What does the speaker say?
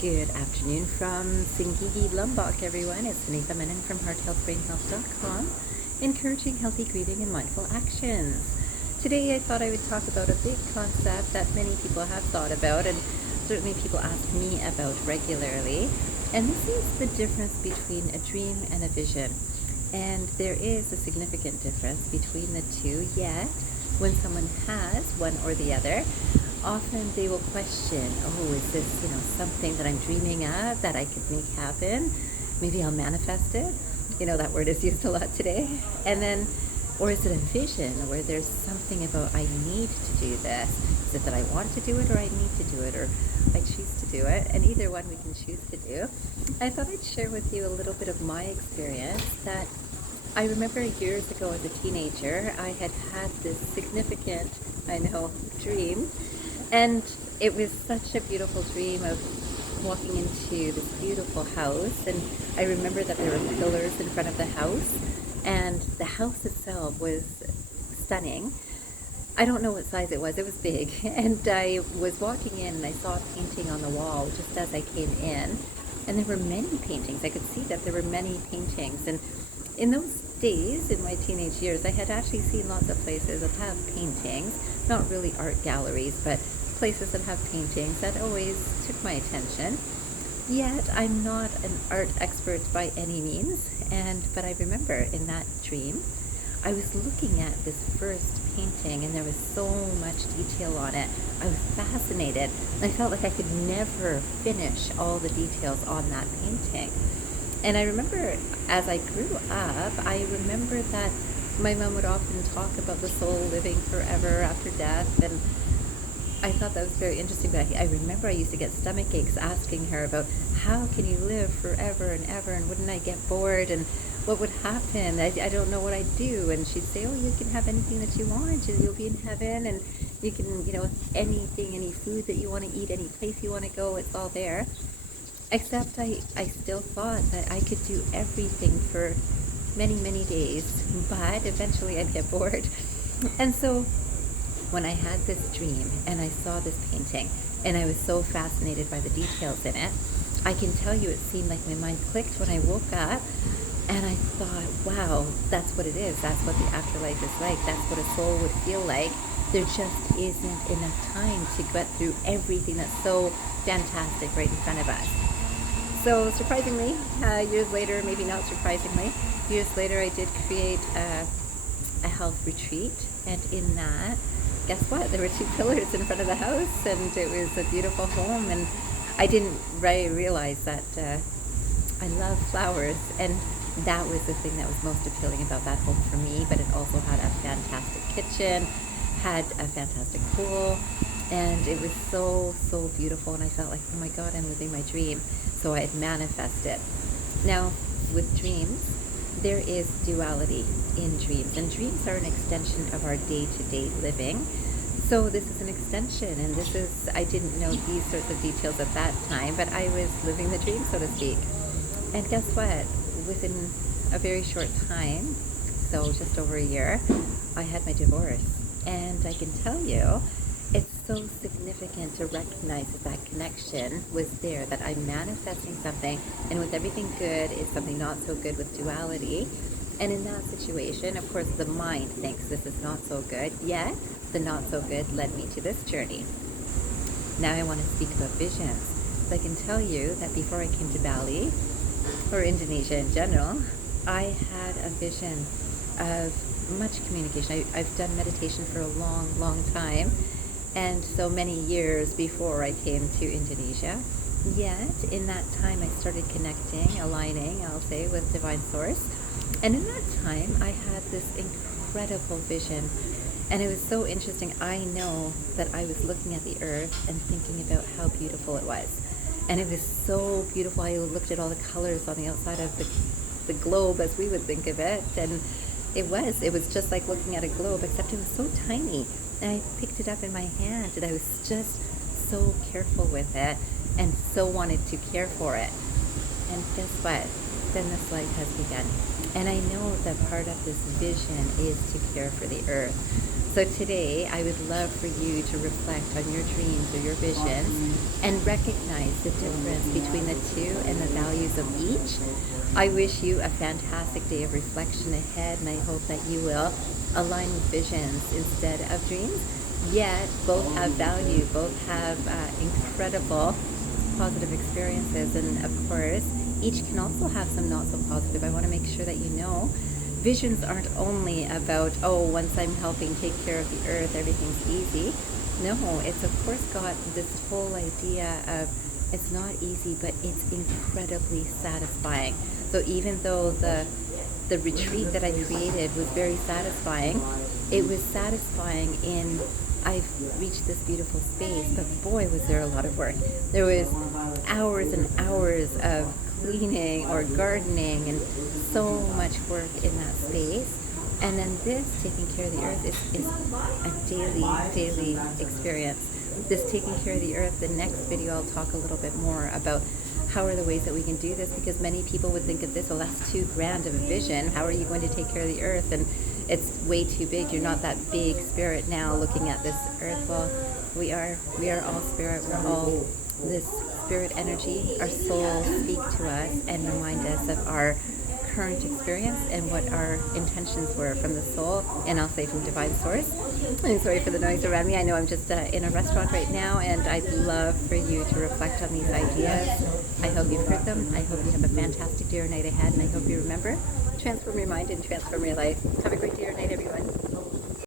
Good afternoon from Singigi, Lombok, everyone. It's Sunitha Menon from hearthealthbrainhealth.com, encouraging healthy grieving and mindful actions. Today I thought I would talk about a big concept that many people have thought about and certainly people ask me about regularly. And this is the difference between a dream and a vision. And there is a significant difference between the two, yet when someone has one or the other, often they will question, oh, is this, something that I'm dreaming of that I could make happen? Maybe I'll manifest it. That word is used a lot today. And then, or is it a vision where there's something about I need to do this? Is it that I want to do it or I need to do it or I choose to do it? And either one we can choose to do. I thought I'd share with you a little bit of my experience that I remember years ago as a teenager, I had this significant, dream. And it was such a beautiful dream of walking into this beautiful house. And I remember that there were pillars in front of the house. And the house itself was stunning. I don't know what size it was. It was big. And I was walking in and I saw a painting on the wall just as I came in. And there were many paintings. I could see that there were many paintings. And in those days, in my teenage years, I had actually seen lots of places that have paintings, not really art galleries, but places that have paintings that always took my attention. Yet I'm not an art expert by any means, but I remember in that dream, I was looking at this first painting and there was so much detail on it. I was fascinated. I felt like I could never finish all the details on that painting. And I remember as I grew up, I remember that my mom would often talk about the soul living forever after death, and I thought that was very interesting, but I remember I used to get stomach aches asking her about how can you live forever and ever, and wouldn't I get bored, and what would happen? I don't know what I'd do. And she'd say, oh, you can have anything that you want, and you'll be in heaven, and you can, anything, any food that you want to eat, any place you want to go, it's all there. Except I still thought that I could do everything for many, many days, but eventually I'd get bored. And so when I had this dream and I saw this painting and I was so fascinated by the details in it, I can tell you it seemed like my mind clicked when I woke up and I thought, wow, that's what it is. That's what the afterlife is like. That's what a soul would feel like. There just isn't enough time to get through everything that's so fantastic right in front of us. So surprisingly, years later, maybe not surprisingly, years later I did create a health retreat, and in that, guess what? There were 2 pillars in front of the house, and it was a beautiful home, and I didn't realize that I love flowers, and that was the thing that was most appealing about that home for me, but it also had a fantastic kitchen, had a fantastic pool, and it was so, so beautiful, and I felt like, oh my God, I'm living my dream. So I had manifested. Now, with dreams, there is duality in dreams, and dreams are an extension of our day-to-day living. So this is an extension, and I didn't know these sorts of details at that time, but I was living the dream, so to speak. And guess what? Within a very short time, so just over a year, I had my divorce. And I can tell you, it's so significant to recognize that connection was there, that I'm manifesting something, and with everything good is something not so good with duality. And in that situation, of course, the mind thinks this is not so good, yet the not so good led me to this journey. Now I want to speak about visions. So I can tell you that before I came to Bali, or Indonesia in general, I had a vision of much communication. I've done meditation for a long, long time, and so many years before I came to Indonesia. Yet, in that time, I started connecting, aligning, I'll say, with Divine Source. And in that time, I had this incredible vision. And it was so interesting. I know that I was looking at the earth and thinking about how beautiful it was. And it was so beautiful. I looked at all the colors on the outside of the globe as we would think of it. And it was just like looking at a globe, except it was so tiny. And I picked it up in my hand, and I was just so careful with it and so wanted to care for it. And guess what? Then this life has begun. And I know that part of this vision is to care for the earth. So today, I would love for you to reflect on your dreams or your visions and recognize the difference between the two and the values of each. I wish you a fantastic day of reflection ahead, and I hope that you will align with visions instead of dreams. Yet, both have value, both have incredible positive experiences, and of course, each can also have some not so positive. I want to make sure that you know visions aren't only about, oh, once I'm helping take care of the earth, everything's easy. No, it's of course got this whole idea of it's not easy, but it's incredibly satisfying. So even though the retreat that I created was very satisfying, it was satisfying in I've reached this beautiful space, but boy, was there a lot of work. There was hours and hours of cleaning or gardening and so much work in that space. And then this, taking care of the earth, is a daily experience. This taking care of the earth, the next video I'll talk a little bit more about how are the ways that we can do this, because many people would think of this, well, that's too grand of a vision. How are you going to take care of the earth? And it's way too big. You're not that big spirit now looking at this earth. Well, we are all spirit. We're all this spirit energy. Our souls speak to us and remind us of our current experience and what our intentions were from the soul, and I'll say from divine source. I'm sorry for the noise around me. I know I'm just in a restaurant right now, and I'd love for you to reflect on these ideas. I hope you've heard them. I hope you have a fantastic day or night ahead, and I hope you remember, transform your mind and transform your life. Have a great day or night, everyone.